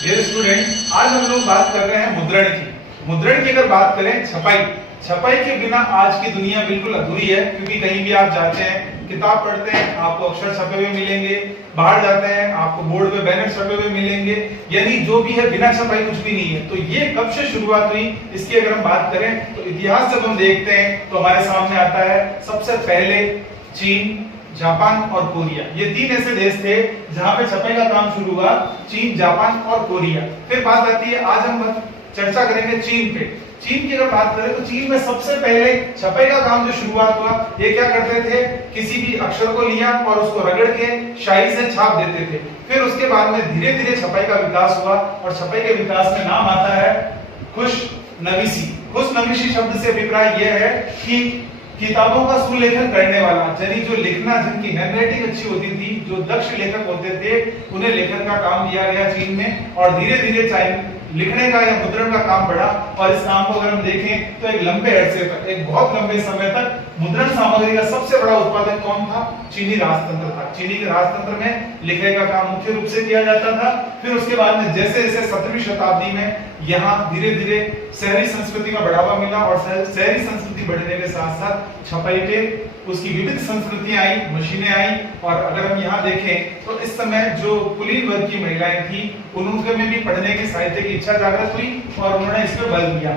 Dear student, आज हम लोग बात कर रहे हैं मुद्रण की। मुद्रण की अगर बात करें, छपाई के बिना आज की दुनिया बिल्कुल अधूरी है। क्योंकि कहीं भी आप जाते हैं, किताब पढ़ते हैं, आपको अक्षर छपे हुए मिलेंगे। बाहर जाते हैं, आपको बोर्ड पे बैनर छपे हुए मिलेंगे। यानी जो भी है, बिना छपाई कुछ भी नहीं है। तो ये कब से शुरुआत हुई, इसकी अगर हम बात करें तो इतिहास जब हम देखते हैं तो हमारे सामने आता है सबसे पहले चीन, जापान और कोरिया। ये तीन ऐसे देश थे जहां पे छपाई का काम शुरू हुआ। चीन, जापान और कोरिया। फिर बात आती है, आज हम चर्चा करेंगे चीन पे। चीन की अगर बात करें तो चीन में सबसे पहले छपाई का काम जो शुरुआत हुआ, ये क्या करते थे, किसी भी अक्षर को लिया और उसको रगड़ के शाई से छाप देते थे। फिर उसके बाद में धीरे धीरे छपाई का विकास हुआ और छपाई के विकास में नाम आता है खुशनवीसी। खुशनवीसी शब्द से अभिप्राय यह है कि किताबों का सुलेखन करने वाला, यानी जो लिखना, जिनकी हैंडराइटिंग अच्छी होती थी, जो दक्ष लेखक होते थे, उन्हें लेखन का काम दिया गया चीन में। और धीरे धीरे लिखने का या मुद्रण का काम बढ़ा। और इस काम को अगर हम देखें तो एक लंबे अरसे तक, एक बहुत लंबे समय तक मुद्रण सामग्री का सबसे बड़ा उत्पादक कौन था? चीनी राजतंत्र था। चीनी के राजतंत्र में लिखने का काम मुख्य रूप से किया जाता था। फिर उसके बाद में जैसे जैसे 17वीं शताब्दी में यहाँ धीरे धीरे शहरी संस्कृति का बढ़ावा मिला और शहरी संस्कृति बढ़ने के साथ साथ छपाई पे उसकी विविध संस्कृतियां आई, मशीनें आई। और अगर हम यहाँ देखें तो इस समय जो कुलीन वर्ग की महिलाएं थी, उनके में भी पढ़ने की, साहित्य की इच्छा जागृत हुई और उन्होंने इस पे बल दिया।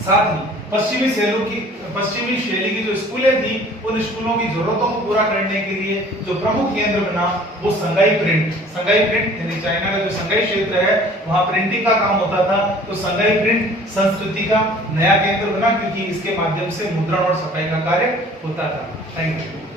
साथ ही पश्चिमी शैली की जो स्कूलें थी, उन स्कूलों की जरूरतों को पूरा करने के लिए जो प्रमुख केंद्र बना वो संगाई प्रिंट यानी चाइना का जो संगाई क्षेत्र है, वहां प्रिंटिंग का काम होता था। तो संगाई प्रिंट संस्कृति का नया केंद्र बना, क्योंकि इसके माध्यम से मुद्रण और छपाई का कार्य होता था। Thank you.